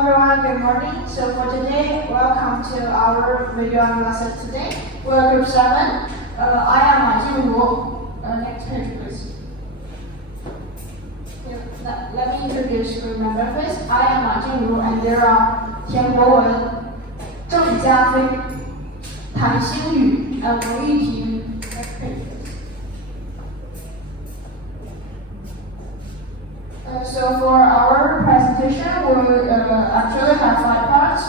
everyone, good morning. So for today, welcome to our video analysis today. We're Group 7. I am Ma Jingru. Next page, please. Let me introduce group member first. I am Ma Jingru, and there are Tian Guowen, Zheng Jiafei, Tan Xingyu, and Wu Yuping. Next page, please. So for our presentation, we actually have 5 parts: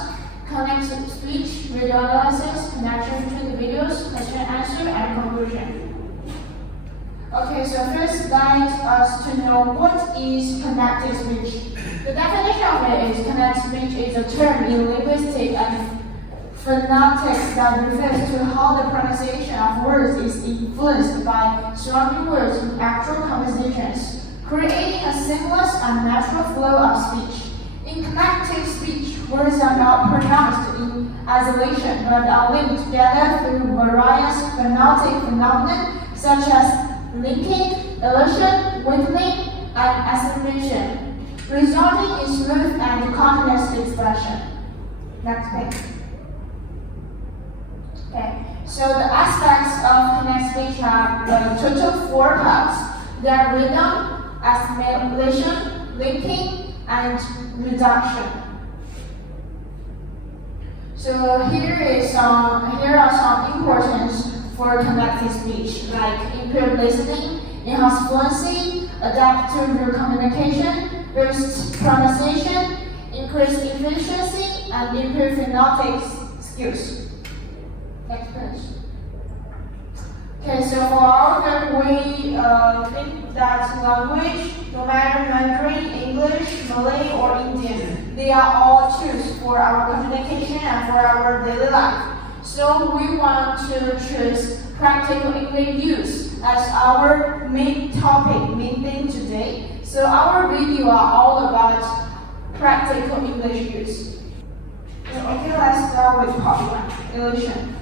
connected speech, video analysis, connection between the videos, question and answer, and conclusion. Okay, so first let us to know what is connected speech. The definition of it is connected speech is a term in linguistics and phonetics that refers to how the pronunciation of words is influenced by surrounding words in actual conversations, creating a seamless and natural flow of speech. In connected speech, words are not pronounced in isolation, but are linked together through various phonetic phenomena such as linking, elision, wiggling, and acceleration, resulting in smooth and continuous expression. Next page. Okay, so the aspects of connected speech have total 4 parts. They are rhythm, assimilation, linking, and reduction. So here are some importance for connected speech, like improved listening, enhanced fluency, adaptive communication, boost pronunciation, increased efficiency, and improved phonetic skills. Next page. Okay, so for our group, we think that language, no matter Mandarin, English, Malay, or Indian, they are all tools for our communication and for our daily life. So we want to choose practical English use as our main topic, main thing today. So our video are all about practical English use. Okay, let's start with part 1, elision.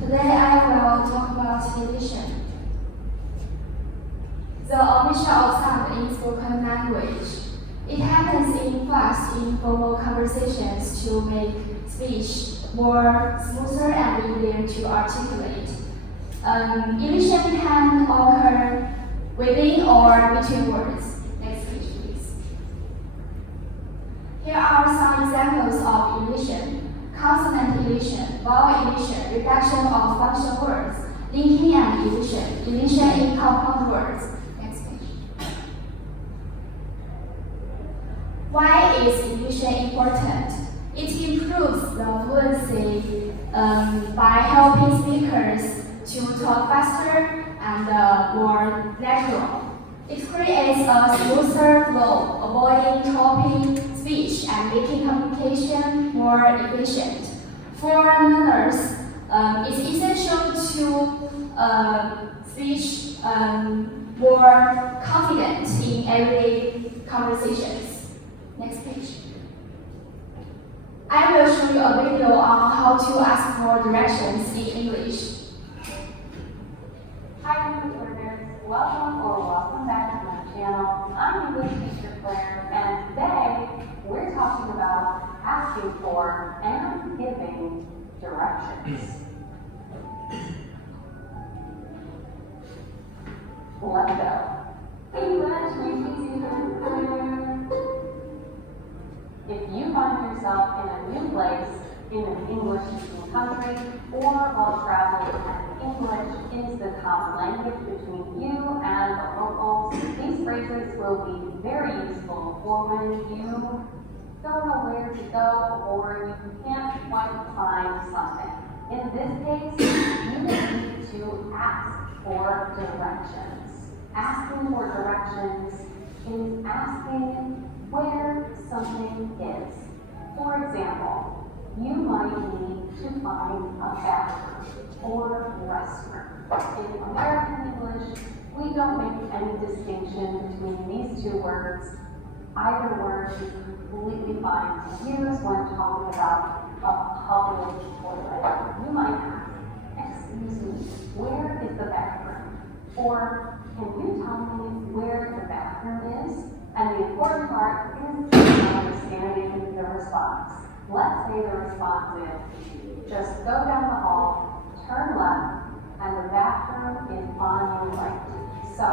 Today I will talk about elision. The omission of sound in spoken language. It happens in fast, informal conversations to make speech more smoother and easier to articulate. Elision can occur within or between words. Next page, please. Here are some examples of elision: consonant elision, vowel elision, reduction of function words, linking and elision, elision in compound words. Next page. Why is elision important? It improves the fluency by helping speakers to talk faster and more natural. It creates a smoother flow, avoiding choppy speech and making communication more efficient. For learners, it's essential to speech more confident in everyday conversations. Next page. I will show you a video on how to ask for directions in English. Hi English learners, welcome back to my channel. I'm English teacher Claire, and today we're talking about asking for and giving directions. Let's go. English, if you find yourself in a new place in an English-speaking country or while traveling and English is the common language between you and the locals, these phrases will be very useful for when you don't know where to go or you can't quite find something. In this case, you need to ask for directions. Asking for directions is asking where something is. For example, you might need to find a bathroom or restroom. In American English, we don't make any distinction between these two words. Either word is completely fine to use when talking about a public toilet. You might ask, "Excuse me, where is the bathroom?" Or, "Can you tell me where the bathroom is?" And the important part is understanding the response. Let's say the response is, just go down the hall, turn left, and the bathroom is on your right. So,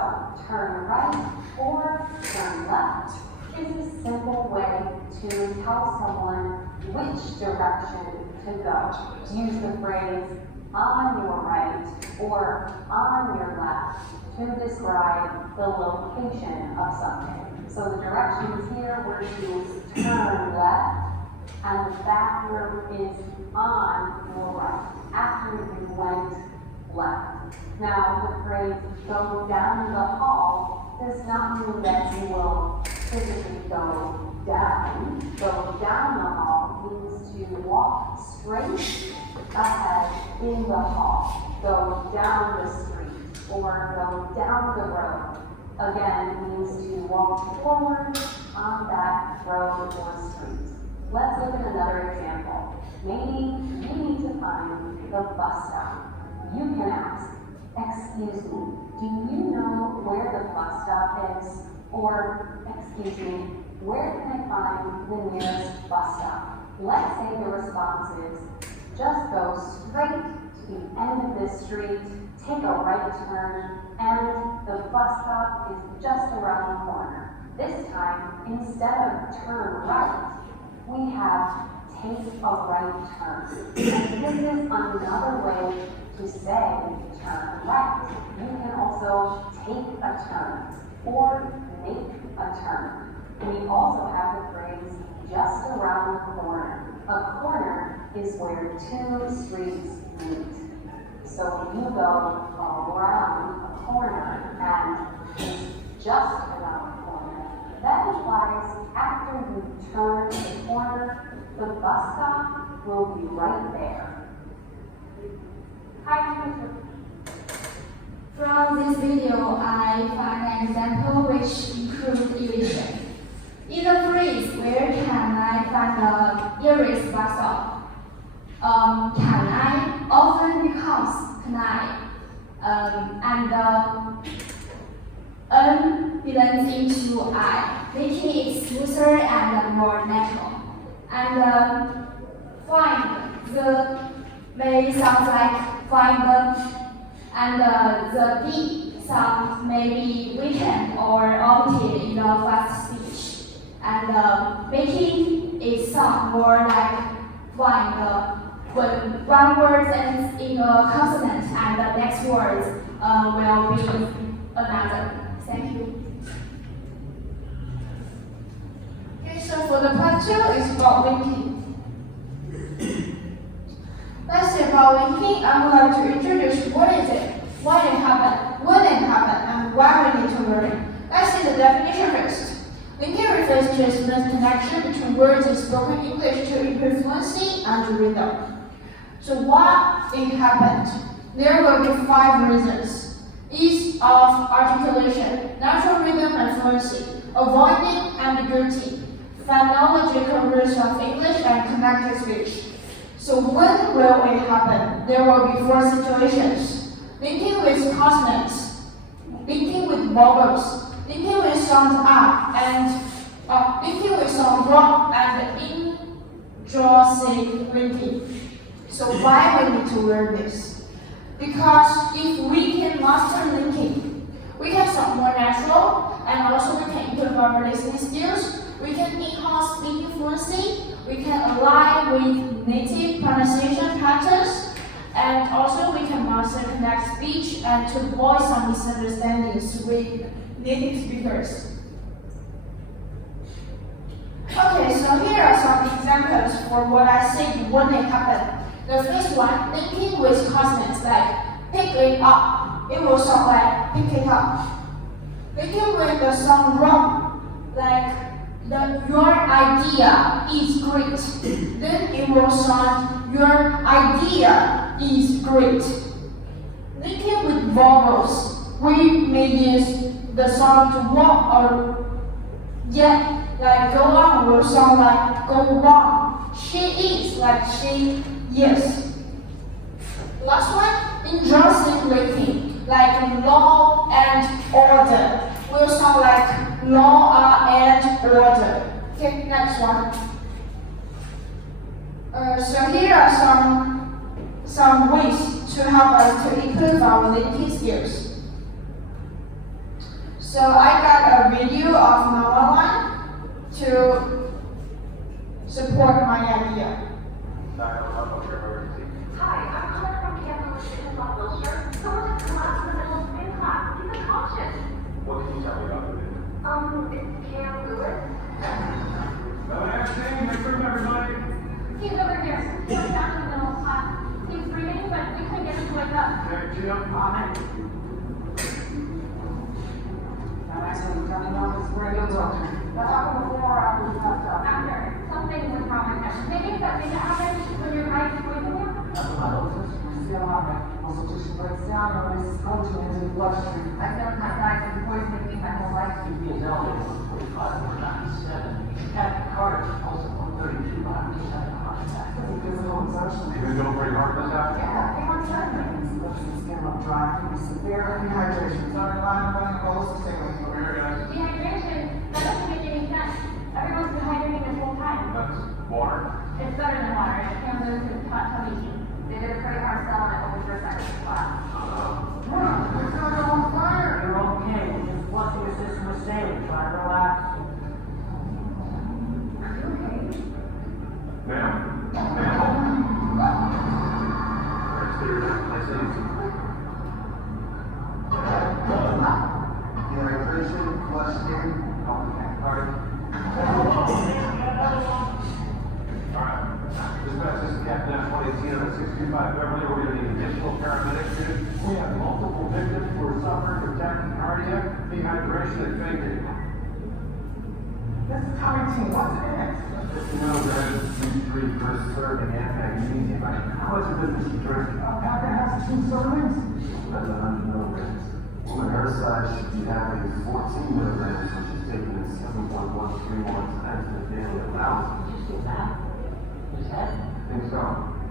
turn right or turn left is a simple way to tell someone which direction to go. Use the phrase on your right or on your left to describe the location of something. So the directions here were to turn left and the bathroom is on your right after you went left. Now the phrase go down the hall does not mean that you will physically go down. Go down the hall means to walk straight ahead in the hall. Go down the street or go down the road. Again, means to walk forward on that road or street. Let's look at another example. Maybe you need to find the bus stop. You can ask, excuse me, do you know where the bus stop is? Or, excuse me, where can I find the nearest bus stop? Let's say the response is, just go straight to the end of this street, take a right turn, and the bus stop is just around the corner. This time, instead of turn right, we have take a right turn. And this is another way to say turn right. You can also take a turn or make a turn. We also have the phrase just around the corner. A corner is where two streets meet. So if you go around a corner and it's just around the corner, that implies after you turn the corner, the bus stop will be right there. Hi, teacher. From this video, I find an example which includes illusion. In the phrase, where can I find the nearest bus stop? Can I often becomes can I, and N blends into I, making it smoother and more natural. And find the may sounds like find the, and the D sound may be weakened or omitted in the fast speech, and making it sound more like find the. When one word ends in a consonant and the next word will be another. Thank you. Okay, so for the part 2 is about linking. Let's say about linking, I'm going to introduce what is it, why it happened, when it happened, and why we need to learn it. Let's see the definition first. Linking refers to a smooth connection between words in spoken English to improve fluency and rhythm. So why it happened? There will be 5 reasons. Ease of articulation, natural rhythm and fluency, avoiding ambiguity, phonological roots of English and connected speech. So when will it happen? There will be 4 situations. Linking with consonants, linking with vowels, linking with sound R, and linking with sound R and introsic linking. So why we need to learn this? Because if we can master linking, we can sound more natural, and also we can improve our listening skills, we can enhance speaking fluency, we can align with native pronunciation patterns, and also we can master connect speech and to avoid some misunderstandings with native speakers. Okay, so here are some examples for what I said when it happened. The first one, linking with consonants like pick it up. It will sound like pick it up. Linking with the sound wrong, like your idea is great. Then it will sound your idea is great. Linking with vowels, we may use the sound to walk or yeah, like go on will sound like go on. She is like she. Yes. Last one, injunction linking, like law and order, will sound like law and order. Okay, next one. So here are some ways to help us to improve our listening skills. So I got a video of Mama One to support my idea. Hi, I'm calling from campus in South Wilshire. Someone just collapsed in the middle of spin class. He's unconscious. What can you tell me about the video? It's Cam Lewis. No acting, improve everybody. He's over here. He was down in the middle of class. He was breathing, but we couldn't get him to wake up. Okay, Jim, on it. Now, actually, Johnny knows where you're talking. That happened before or after you passed out? After. Something was wrong with him. Maybe that didn't happen when your right was poisoning him? That's what I was just see a lot of muscle tissue breaks down or releases collagen into the bloodstream. I've known hot dogs and poisoning me my whole life. The adult is 45 or 97. Cat Carter also 132 by 100% heart attack. That's a physical exertion. You've been going pretty hard for this after? Yeah, they want to the skin up dry, can be severe dehydration. Starting line of running goals to stay with you. Over here, guys. Dehydration? That doesn't make any sense. Everyone's been hydrating this whole time. That's water. It's better than water. Cam Lewis is hot tummy tea. They did a pretty hard sell on it when we first started the class. It's not on fire. You're okay. We're just flushing your system with saline. Try to relax. Ma'am. Alright, stay down. Nice and easy. Dehydration, flush skin, Alright. Alright. Dispatch, this is Captain F-118 on 625 Beverly. We're gonna need additional paramedics here. We have multiple victims who are suffering from tachycardia, dehydration, and fainting. This is Tommy Team. What's it? You know, there's D3 first serving anti-magnesium. How much of this is she drinking? Alpaca has 2 servings. that's 100 milligrams. On her side, should be having 14 milligrams, which is taking 7.131 times the daily allowance. Did you see that? His head? I think so.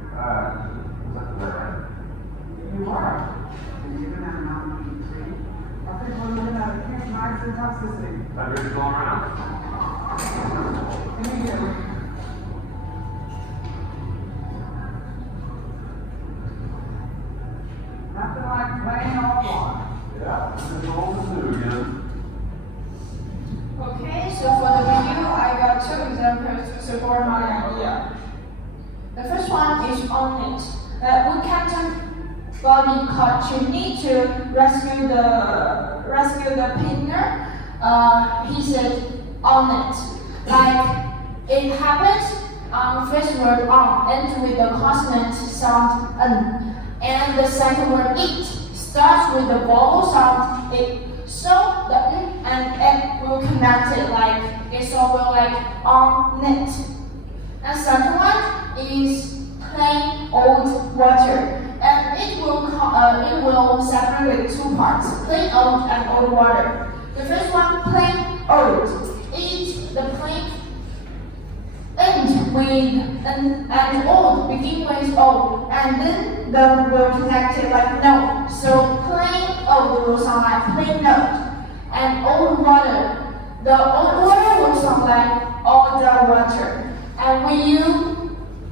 Is that right? You are. And given that amount of D3, I think we're looking at a huge nitrogen toxicity. Vibrator's going around. Immediately. Nothing like playing offline. Yeah, this is old and new again. Okay, so for the video, I got 2 examples to support my idea. The first one is on it. When Captain Bobby caught Chimney to rescue the prisoner, he said on it. Like it happens on first word on ends with the consonant sound n, and the second word it starts with the vowel sound it. So the n and it will connect it like it's all like on it. And second one is plain old water, and it will separate 2 parts: plain old and old water. The first one, plain old. The plain end with and old begin with O, and then the will connect it like no. So plain old will sound like plain old, and old water. The old water will sound like all the water. And when you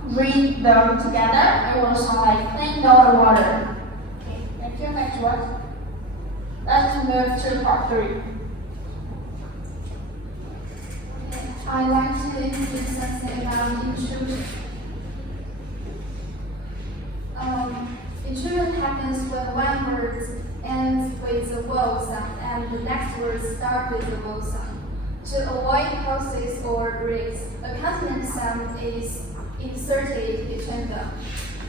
read them together, it will sound like plain old water. Okay, thank you. Next one. Let's move to part 3. I like to introduce something about intrusion. Intrusion happens when one word ends with a vowel sound and the next word starts with a vowel sound. To avoid pauses or breaks, a consonant sound is inserted between them.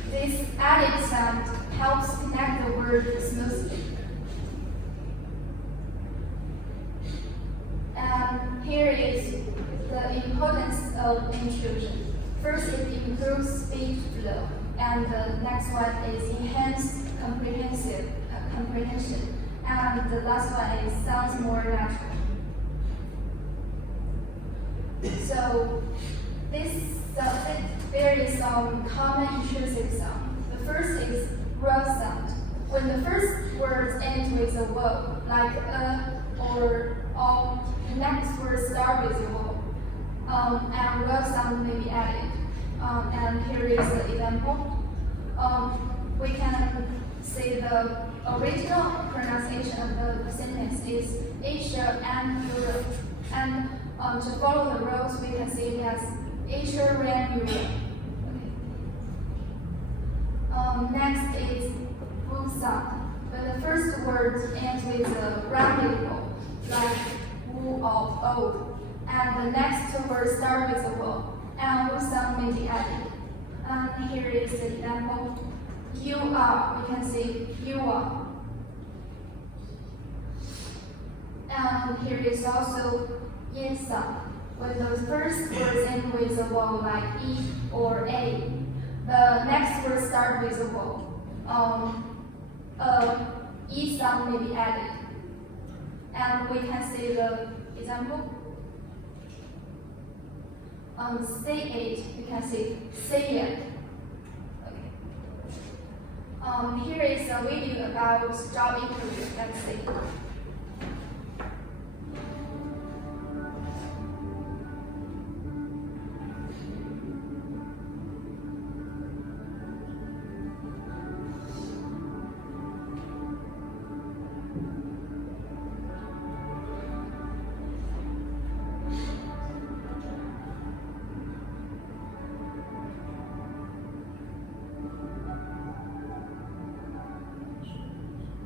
This added sound helps connect the word smoothly. And here is the importance of intrusion. First, it improves speech flow, and the next one is enhanced comprehension, and the last one is sounds more natural. So, there is some common intrusive sound. The first is raw sound. When the first word ends with a vowel, like or The next word start with a vowel. And vowel sound may be added. And here is the example. We can say the original pronunciation of the sentence is Asia and Europe. And to follow the rules, we can say it as Asia ran Europe. Okay. Next is wu sound. But the first word ends with a rounded vowel, like wu or o. And the next word starts with a vowel, and wu sound may be added. And here is the example. You are, we can say you are. And here is also yin sound. When the first words end with a vowel like e or a, the next word starts with a vowel. E sound may be added. And we can say the example. Say it, we can say it. Okay. Here is a video about job interview. Let's see.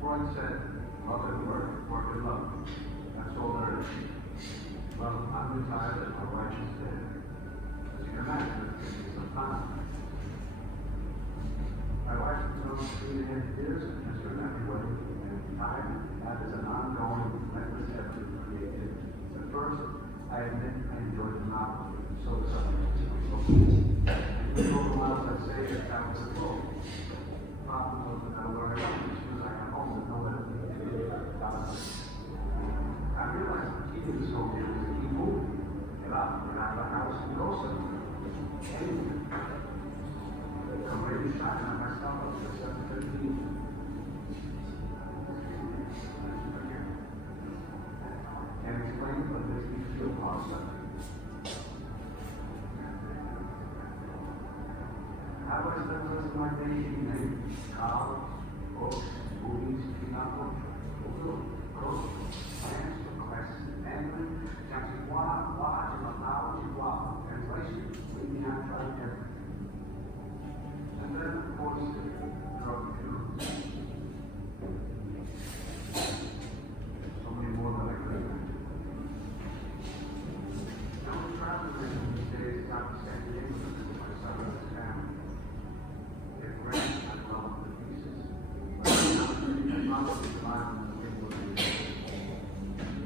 One said, love and work and love. That's all there is. Well, I'm retired and my wife is dead. As you can imagine, it takes me some time. My wife has known 3.5 years and has been every way and time. That is an ongoing, relentless effort to create it. At first, I admit I enjoyed the novelty. So does others. And the total miles I say is down to the goal. Problem was that I where I went. I realized he didn't so good as he moved. Get up, get out of the house, and go somewhere. Anyway, I'm ready to shine on myself up to 7:15. Can't explain, but it makes me feel awesome. How do I spend the rest of my day eating college, books, movies, pinochle, clothes, plans, requests, family, counting watch, and knowledge, translation, reading out, trying everything. And then, of course, drug funerals. So many more than I could imagine. I was traveling these days down to San Diego to visit my son and his family. Their grants I love the pieces. But I'm not going to survive in the way of it.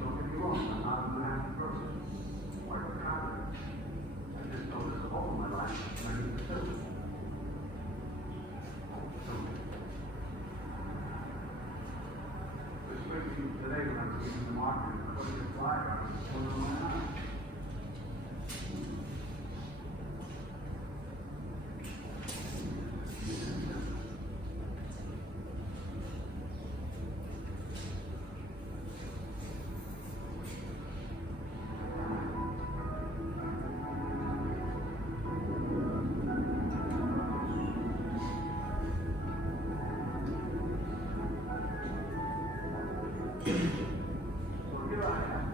Don't get me wrong, I'm not an unhappy person. Quite the contrary. I just know there's a hole in my life and I need to fill it. This week today when I was in the market, I put a flyer on the corner of my eye. So here I am,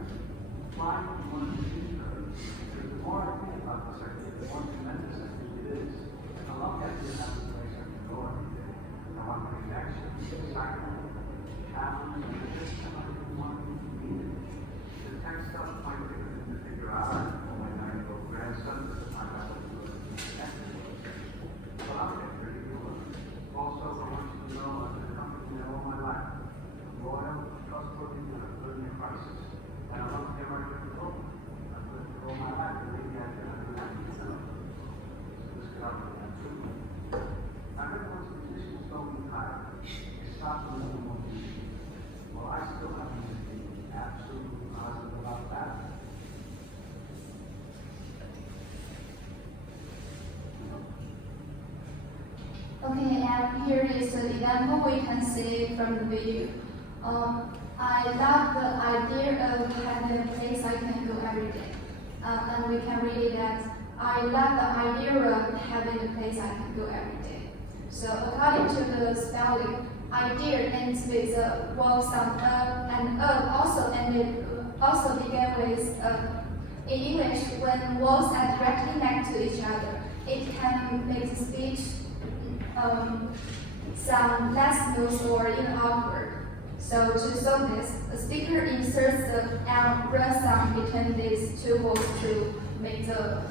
flying from one of these birds, because the more I think about this idea, the more tremendous I think it is. I love the idea of having a place I can go every day. I want connection, excitement, challenge, and just somebody who wants to meet it. The tech stuff might be able to figure out, or my 9-year-old grandson to find out what to do. But I'll get pretty good. Also, I want you to know I've been accompanying you all my life. Loyal, trustworthy, and I've learned your crisis. And I love to get right to the goal. I've lived all my life, and maybe I can do that. So this could help me out too. I heard once musicians don't retire. They stop listening to music. Well, I still have to be absolutely positive about that. Okay, and here is the example we can see from the video. I love the idea of having a place I can go every day. And we can read it that I love the idea of having a place I can go every day. So according to the spelling, idea ends with a vowel sound and also begin with in English, when vowels are directly next to each other, it can make the speech sound less smooth or awkward. So to solve this, the speaker inserts the R sound between these two vowels to make the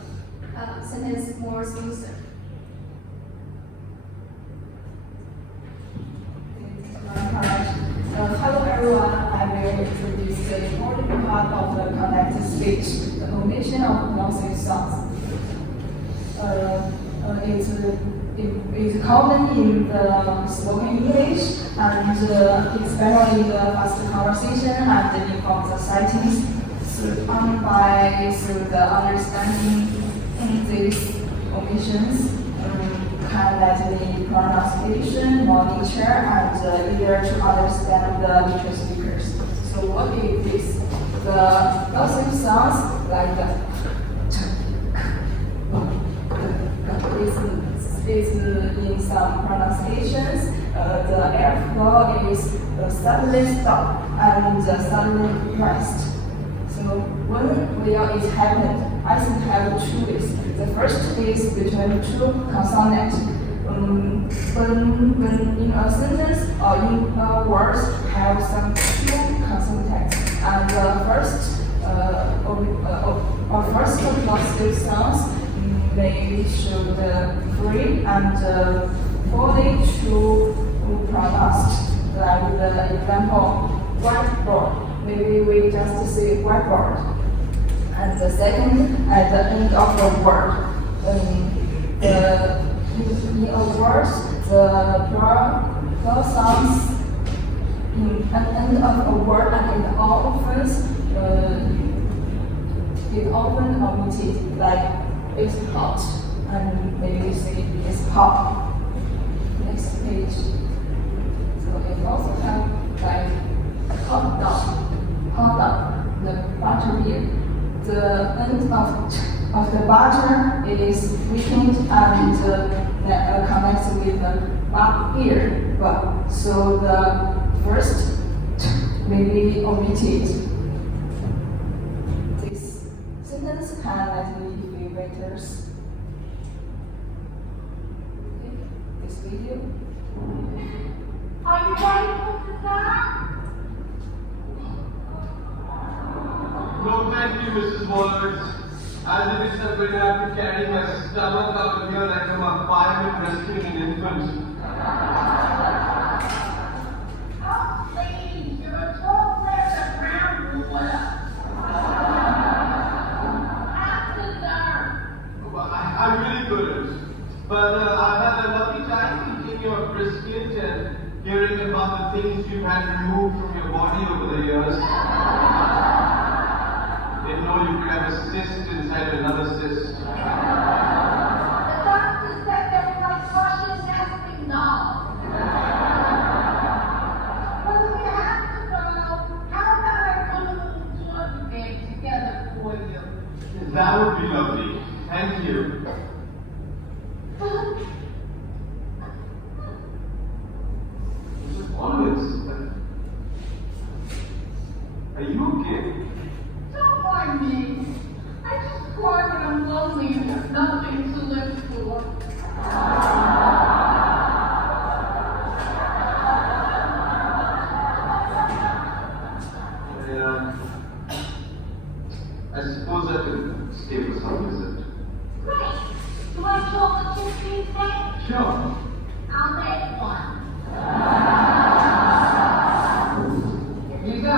sentence more smoother. Hello everyone, I will introduce the important part of the connected speech, the omission of non-safe sounds. It's common in the spoken English and especially in the fast conversation and in common societies. Through the understanding these omissions can let the pronunciation more nature and easier to understand the native speakers. So what is this? The non-safe sounds like is in some pronunciations, the airflow is suddenly stopped and suddenly rest. So when will it happen? I think have two ways. The first is between two consonants. When in a sentence or in a word have some two consonants, and the first positive sounds may show the free and fully to pronounced. Like the example, whiteboard. Maybe we just say whiteboard. And the second, at the end of the word, in a word, the plural sounds in an end of a word, and it often omitted, like it's hot, and maybe say it's hot. Next page. So it also have like hot dog, the butter beer. The end of the butter is weakened and connects with the beer. But so the first may be omitted. This sentence can likely be better. Okay, this video. Are you ready for the start? No, thank you, Mrs. Wallace. As it is that when I have to carry my stomach out of here like I'm a fireman rescuing an infant. Oh, please, you're a tall player around water. Have the nerve. Well, I really couldn't. But I've had a lucky time eating your brisket and hearing about the things you've had removed from your body over the years. Didn't know you could have a cyst inside another cyst. The doctor said they were like Russian nesting dolls. But if you have to go, how about I put a little toilet bag together for you? That would be lovely. Thank you. Mrs. Wallace, are you okay? Don't mind me. I just cry when I'm lonely and have nothing to live for. I suppose I could stay for some visit. Great. You want chocolate chip cheesecake? Sure. I'll make one. Here you go.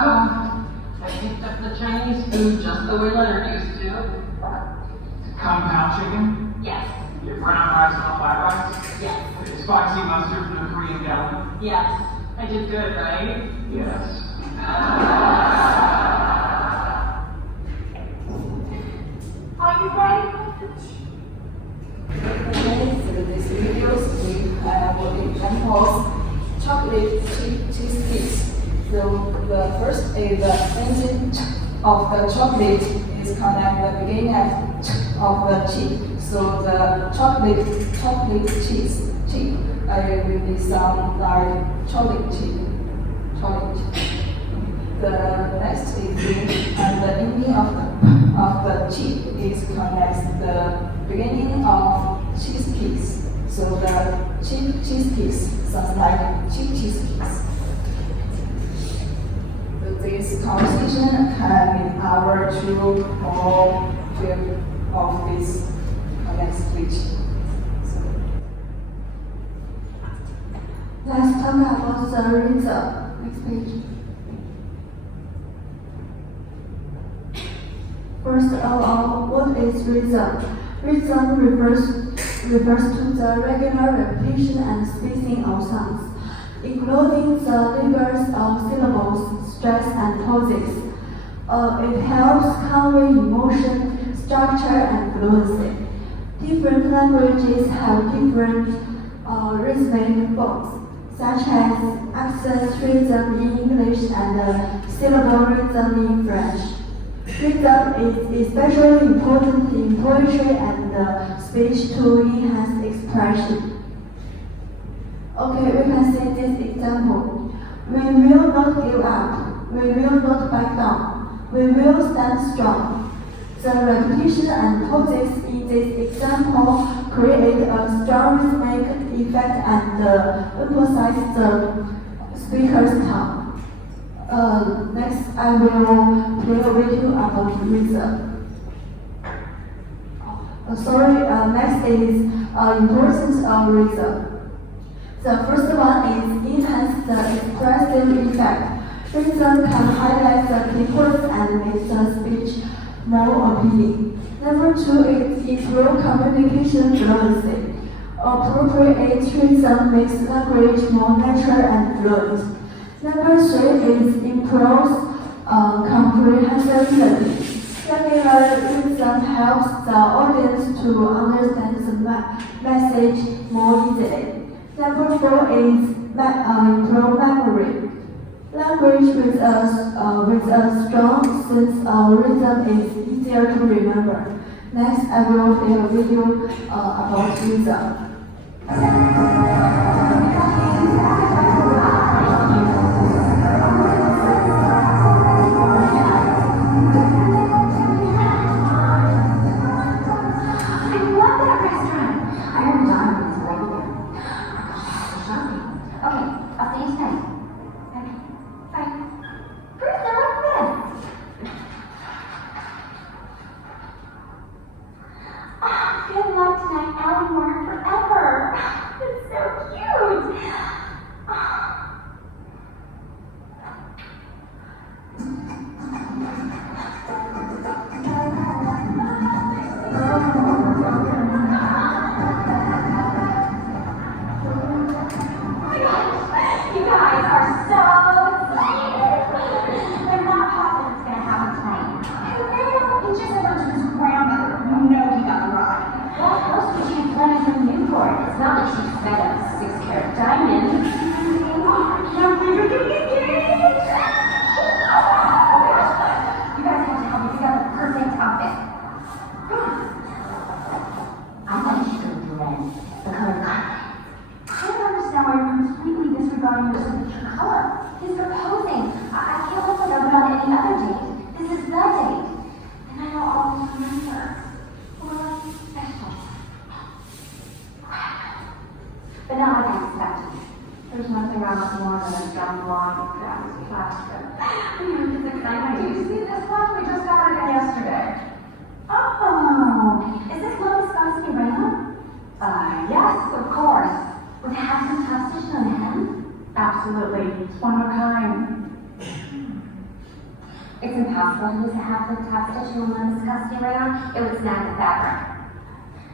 I picked up the Chinese food just the way Leonard used to. Kung Pao chicken? Yes. Your brown rice and white rice? Yes. Spicy mustard from the Korean deli? Yes. I did good, right? Yes. Are you ready for the Okay, through these videos, we have examples chocolate cheese sticks. So the first is the engine of the chocolate is connect the beginning of the chip. So the chocolate cheese chip will be sound like chocolate chip. The next is and the ending of the chip is connects the beginning of cheese cakes. So the cheese cakes sounds like cheese cakes. So this conversation can be powered through all field of this connect switch. Let's talk about the rhythm. Next page. First of all, what is rhythm? Rhythm refers to the regular repetition and spacing of sounds, including the numbers of syllables, stress, and pauses. It helps convey emotion, structure, and fluency. Different languages have different rhythmic forms, such as accent rhythm in English and syllable rhythm in French. Rhythm is especially important in poetry and speech to enhance expression. Okay, we can see this example. We will not give up. We will not back down. We will stand strong. The repetition and pauses in this example create a strong rhythmic effect and emphasize the speaker's tone. Next, I will play a video about rhythm. Next is importance of rhythm. The first one is enhance the expressive effect. Rhythm can highlight the key points and make the speech more appealing. Number two is improve communication fluency. Appropriate rhythm makes language more natural and fluent. Number three is improve comprehensive learning. Regular rhythm helps the audience to understand the message more easily. Number four is improve memory. Language with a strong sense of rhythm is easier to remember. Next, I will play a video about rhythm. It's not like she's fed up 6-carat diamonds. You guys have to help me figure out the perfect outfit. I thought you should do red, the color carpet. I don't understand why you're completely disregarding your signature color. He's proposing. I can't look like I would on any other date. This is the date. And I know all these remember. Well, special. But not like I expected. There's nothing I love more than a dumb blonde that was plastic. It's exciting. Do you see this one? We just got it in yesterday. Oh, is this Lotus Viscosity Rayon? Yes, of course. Would it have some top stitching on the hem? Absolutely. It's one of a kind. It's impossible to have the top stitching on Lotus Viscosity Rayon. It would snag the fabric.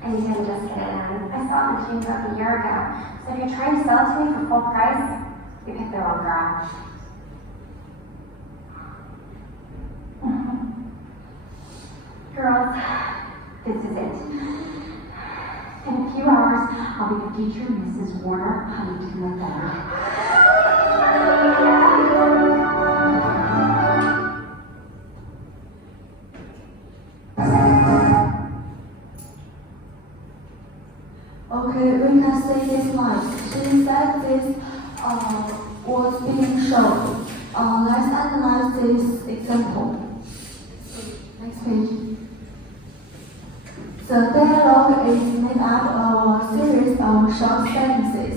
And you didn't just get it in. I saw it in the jeans a year ago. So if you're trying to sell it to me for full price, you picked the wrong girl. Girls, this is it. In a few hours, I'll be the future Mrs. Warner Huntington III. Okay, we can see this slide. She said this was being shown. Let's analyze this example. Next page. The dialogue is made up of a series of short sentences,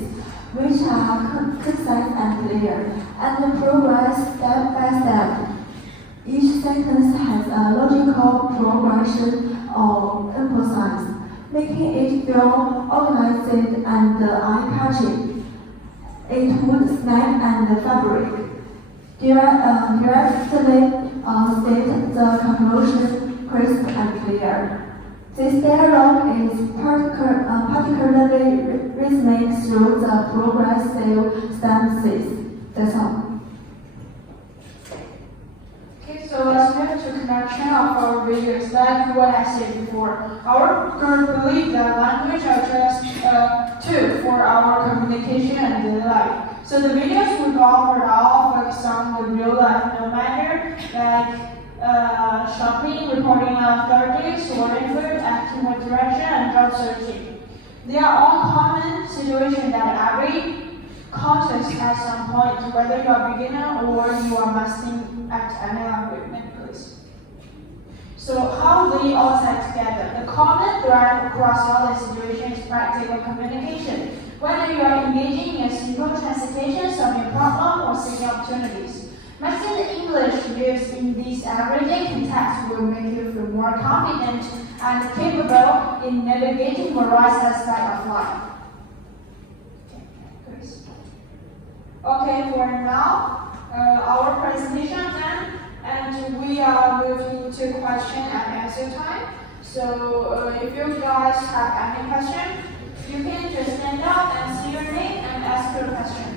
which are concise and clear, and progress step by step. Each sentence has a logical progression of emphasis, making it feel organized and eye-catching. It would snap and fabric. Directly state the conclusion crisp and clear. This dialogue is particularly rhythmic through the progressive stances. That's all. Okay, so let's move to connection of our videos. Like what I said before, our group believes that language are just tool for our communication and daily life. So the videos we offer all focus on the real life, no matter like shopping, reporting authorities, ordering food, acting with direction, and job searching. They are all common situations that every context at some point, whether you are a beginner or you are mastering at any language. So how they all tie together? The common thread across all the situations is practical communication. Whether you are engaging in a simple translation, solving a problem, or seeking opportunities. Mastering English used in this everyday context will make you feel more confident and capable in navigating various aspects of life. Okay, for now, our presentation done, and we are moving to question and answer time. So if you guys have any question, you can just stand up and say your name and ask your question.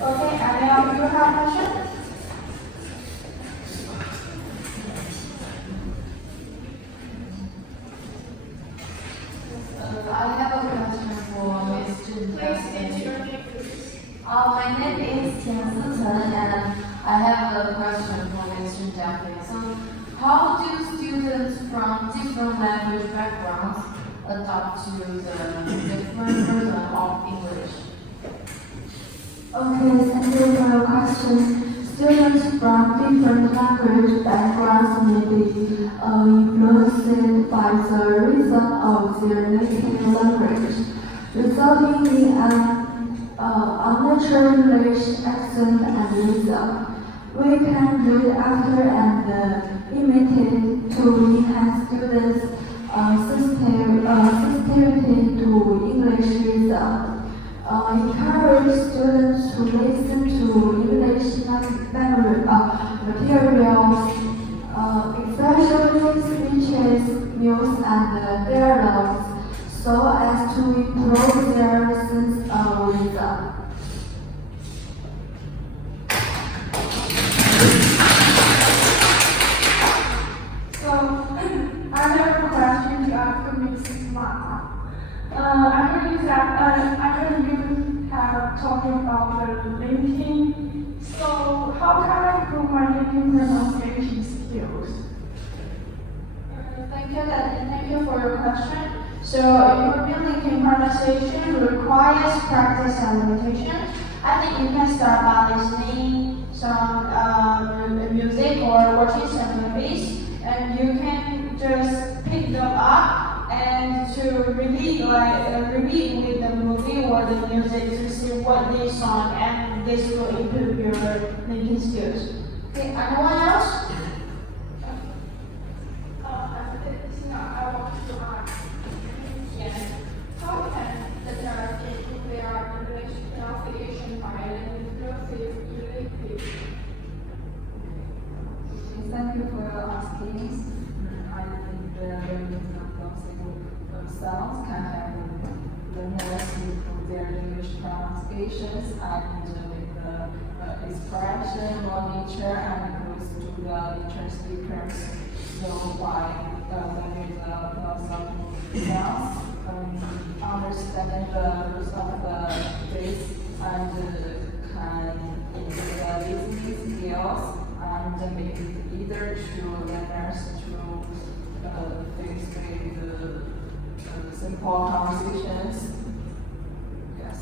Okay, any of you have a question? I have a question for Ms. Jun. Please state your name, please. My name is Tian Sichen, and I have a question for Ms. Jun Jacqueline. So, how do students from different language backgrounds adapt to the different version of English? Okay, thank you for your question. Students from different language backgrounds may be influenced by the rhythm of their native language, resulting in an unnatural English accent and rhythm. We can read after and imitate to enhance students' sensitivity to English rhythm. Encourage students to listen to English materials, especially speeches, news, and dialogues, so as to improve their sense of rhythm. So, I have a question to ask Mrs. Ma. I heard you have talking about the linking. So, how can I improve my linking pronunciation skills? Thank you for your question. So, improving linking pronunciation requires practice and repetition. I think you can start by listening some music or watching some movies, and you can just pick them up and to repeat with the movie or the music to see what they song, and this will improve your linking skills. Okay, anyone else? I want to ask, how can the child improve their English pronunciation by learning cursive related? Thank you for your asking. I think the learning themselves can help learners improve their English pronunciations and with the expression, more nature, and close to the nature speakers. So by learning the philosophical sounds, understanding the roots of the phrase, and simple conversations. Yes.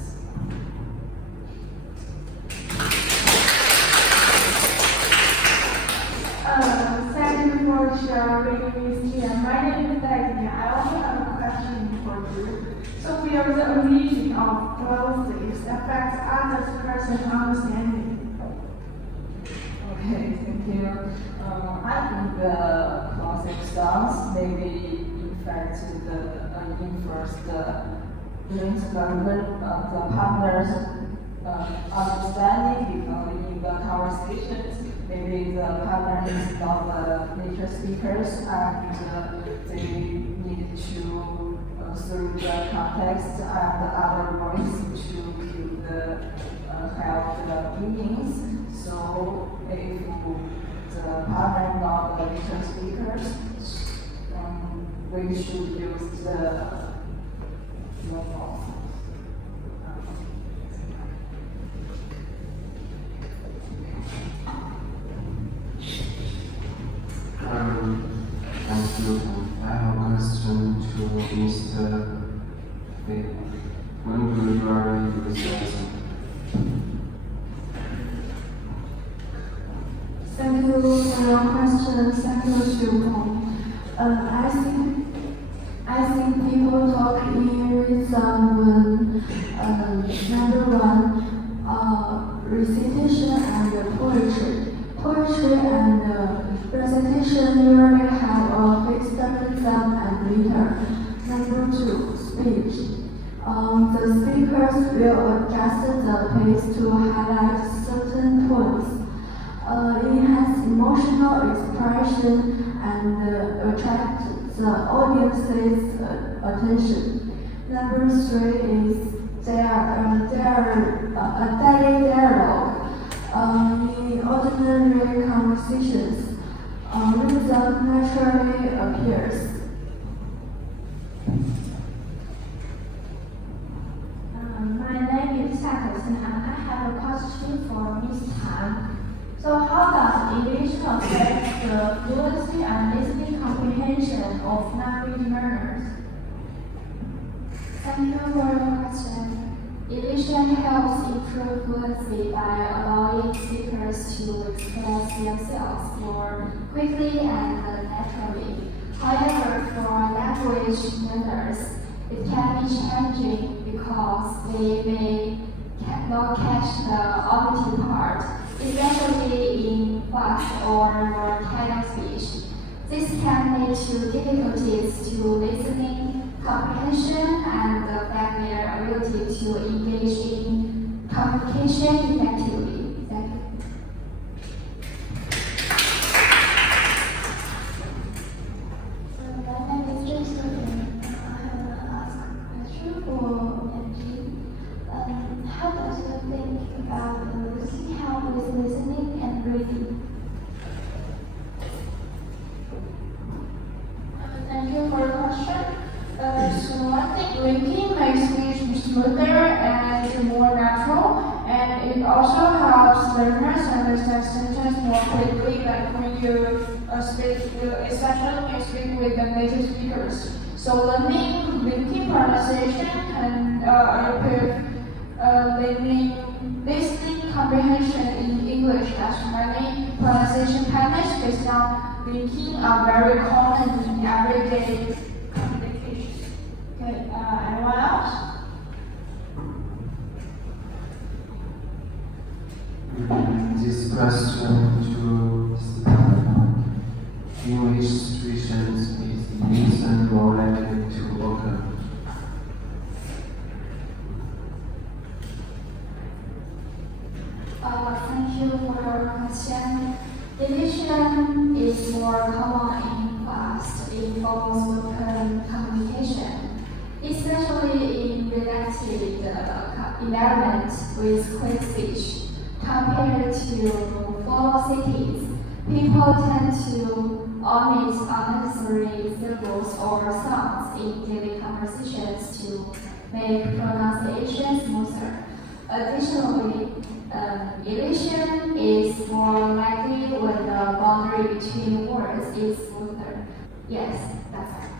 Thank you for sharing with me. My name is Agnes. I also have a question for you. So will the origin of politics affect others' person's understanding? Okay, thank you. I think the classic styles maybe influence the partner's understanding in the conversations. Maybe the partner is not the native speakers and they need to through the context and other voice to give the help the meanings. So if the partner not the native speakers, we should use the normal. Thank you. I have a question to Mr. When will you already research? Thank you for your question. Thank you, Xu. I think people talk in rhythm when number one, recitation and poetry. Poetry and recitation usually have a fixed rhythm and meter. Number two, speech. The speakers will adjust the pace to highlight certain points, enhance emotional expression, and attract the audience's attention. Number three is their daily dialogue. In ordinary conversations, rhythm naturally appears. My name is Sato and I have a question for Ms. Tan. So how does English affect the fluency and listening comprehension of language learners? Thank you for your question. Elation helps improve fluency by allowing speakers to express themselves more quickly and naturally. However, for language learners, it can be challenging because they may not catch the auditive part, especially in fast or more kind of speech. This can lead to difficulties to listening comprehension and affect their ability to engage in communication effectively. Thank you. My name is Jason. I have a question for MG. How does you think about listening help with listening and reading? Thank you for the question. So I think linking makes speech smoother and more natural, and it also helps learners understand sentences more quickly, like when you speak, especially when you speak with the native speakers. So linking pronunciation can improve listening comprehension in English, as many pronunciation patterns based on linking are very common in everyday communication. Okay, anyone else? This question to Stefan. In which situations is listen more likely to occur? Thank you for your question. Division is more common in fast, informal spoken communication, especially in related environments with quick speech. Compared to full cities, people tend to omit unnecessary syllables or sounds in daily conversations to make pronunciation smoother. Additionally, elation is more likely when the boundary between words is smoother. Yes, that's it.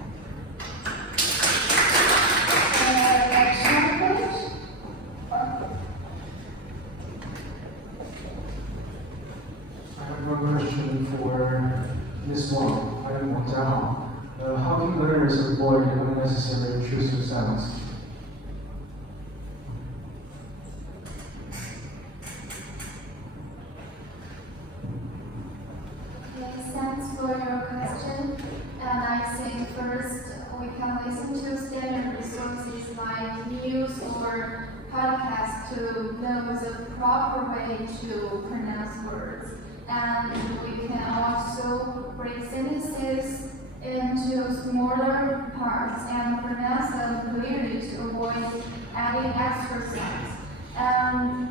First, we can listen to standard resources like news or podcasts to know the proper way to pronounce words. And we can also break sentences into smaller parts and pronounce them clearly to avoid adding extra sounds. And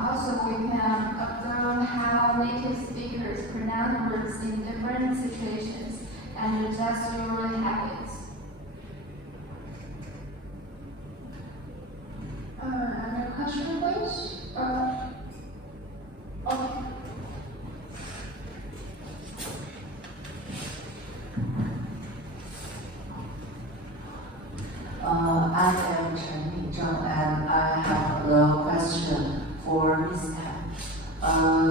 also we can observe how native speakers pronounce words in different situations and adjust your habits. Another question, please? Okay. I am Chen Minzheng and I have a question for Ms. Tan.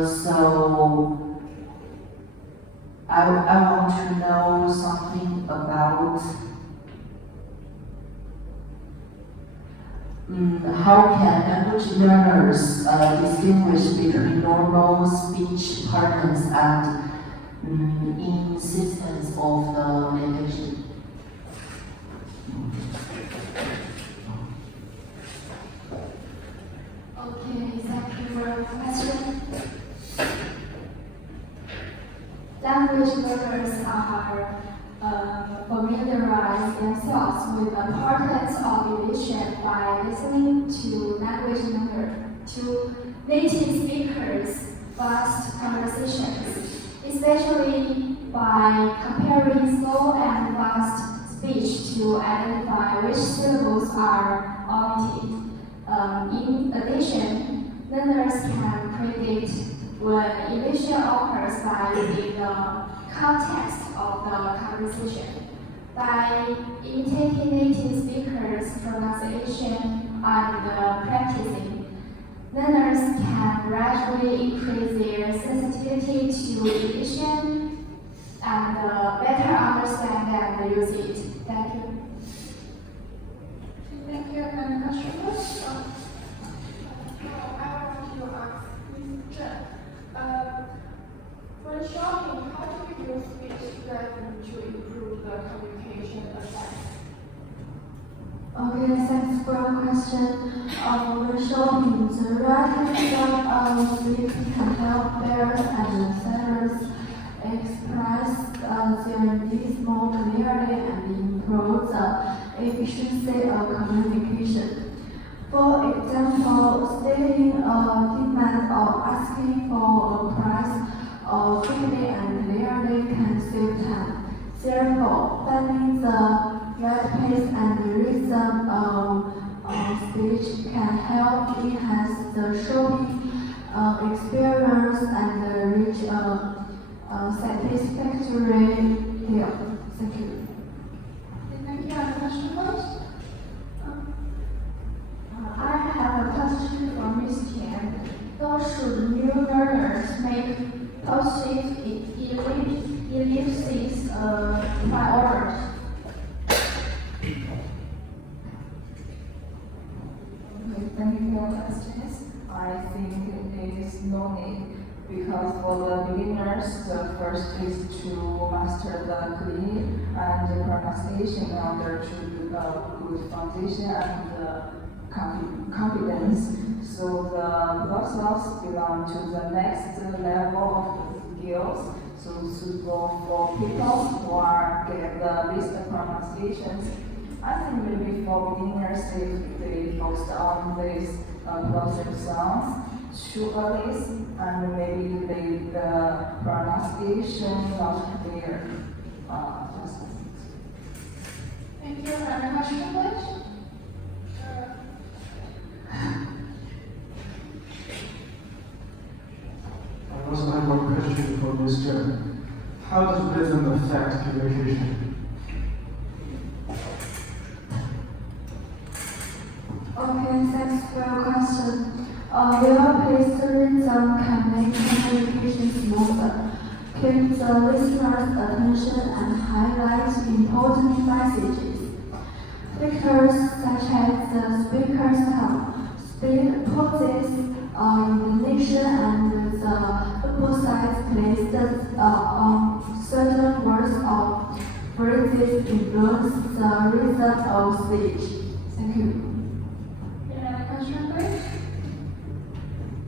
So I want to know something about how can language learners distinguish between normal speech patterns and insistence of the language? Okay, thank you for your question. Language learners are familiarize themselves with the importance of elation by listening to native speakers' fast conversations, especially by comparing slow and fast speech to identify which syllables are omitted. In addition, learners can predict when elation occurs by reading the context of the conversation. By imitating native speakers' pronunciation and practicing, learners can gradually increase their sensitivity to elation and better understand and use it. Thank you. Thank you. Any question, please? I want to ask Ms. Chen. When shopping, how do you use speech therapy to improve the communication effect? Okay, thanks for your question. When shopping, the writing of speech can help bearers and sellers express their needs more clearly and improve the efficiency of communication. For example, stating a demand or asking for a price quickly and clearly can save time. Therefore, finding the right pace and rhythm of speech can help enhance the shopping experience and reach a satisfactory deal. Thank you. Thank you. Any question, please? I have a question for Ms. Tian. How should new learners make positive ellipses priority? Okay, thank you for your questions. I think it is no need because for the beginners, the first is to master the clean and the pronunciation in order to do a good foundation and confidence. So the voxels belong to the next level of skills. So suitable for people who are get the least pronunciations. I think maybe for beginners, if they focus on these plosive sounds, too early, and maybe the pronunciation not clear. Thank you. Any question, please? I also have one question for Ms. Chen. How does rhythm affect communication? Okay, thanks for your question. Well-paced rhythm can make communication smoother, keep the listener's attention, and highlight important messages. Factors such as the speaker's tone, speed pauses, intonation, and the emphasize placed on certain words or influence the result of speech? Thank you. Another question, please?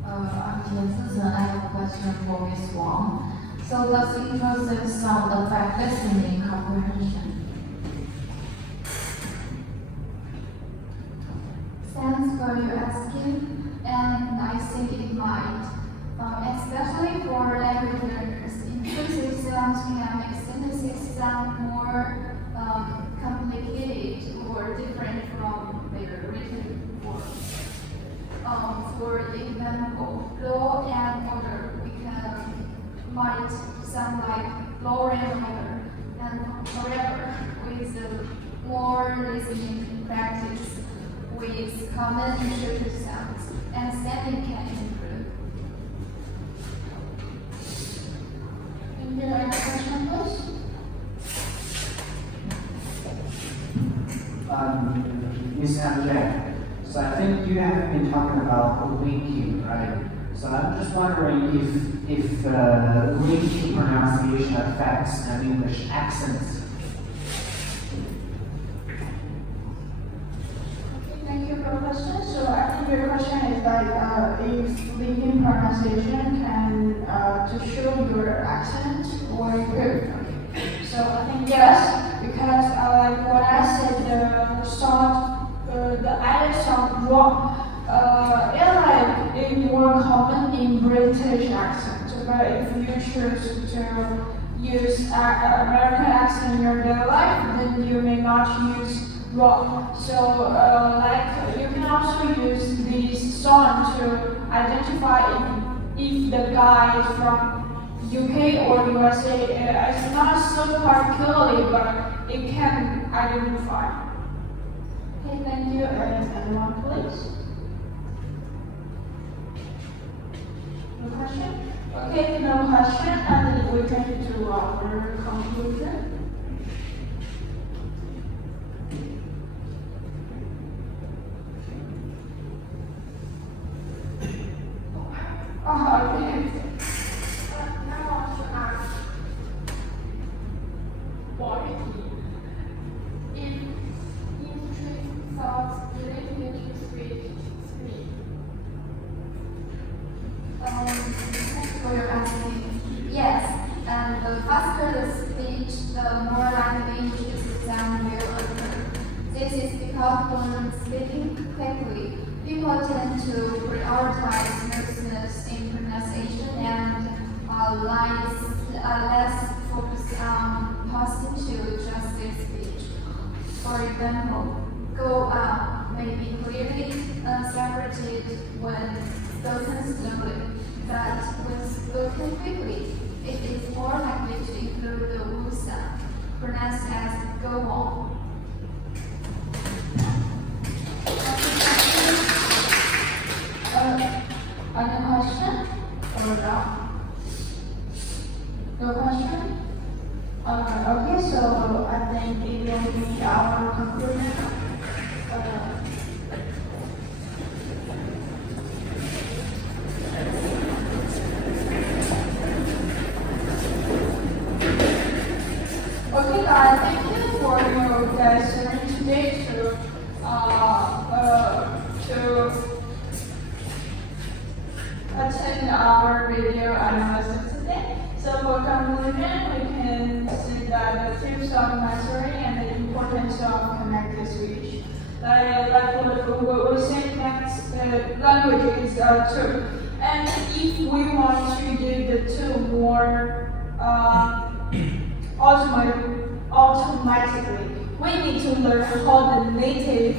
I'm Tian Sisen. I have a question for Ms. Wang. So does intrusive sound affect listening comprehension? Thanks for your asking, and I think it might. Especially for language learners, intrusive sounds can make sentences sound more complicated or different from their written form. For example, law and order might sound like law and order, and however, with more listening practice with common intrusive sounds, understanding can improve. Thank you. Another question, please? Ms. MJ, so I think you have been talking about winking, right? So I'm just wondering if winking pronunciation affects an English accent. Thank you for the question. So I think your question is like if linking pronunciation can to show your accent or improve. So I think yes, because like what I said, the sound, the I sound wrong. It's more common in British accent, but if you choose to use American accent in your daily life, then you may not use wrong. So like you can also use this sound to identify if the guy is from UK or USA. It's not so particularly, but it can identify. Okay, thank you. And anyone, please? No question? Okay, no question, and then we can do our conclusion. Okay. Now I want to ask, why if intrusive thoughts related to speech? Thanks for your asking. Yes, and the faster the speech, the more likely intrusive sound will occur. This is because when speaking quickly, people tend to prioritize smoothness in pronunciation and less focus on pausing to just their speech. For example, go on may be clearly separated when spoken slowly, but when spoken quickly, it is more likely to include the wu sound, pronounced as go on. Any question? Or no? No question? Okay, so I think it will be our conclusion. Okay, guys, thank you for your guys sharing today to attend our video analysis today. So for conclusion, we can see that the tips of mastery and the importance of connected speech. Like what we say next, language is a tool. And if we want to give the tool more automatically, we need to learn how the native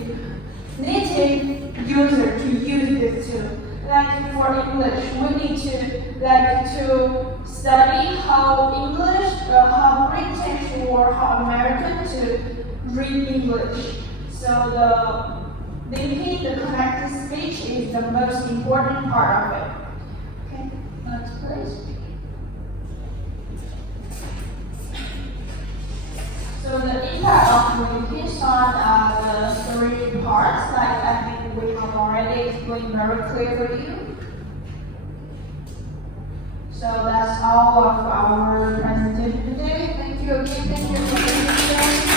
user to use the tool. Like for English, we need to study how English, how British or how American to read English. So the linking, the connected speech is the most important part of it. Okay, next please. So the impact of linking on the three parts, like I think we have already explained very clear for you. So that's all of our presentation today. Thank you again. Thank you for being here.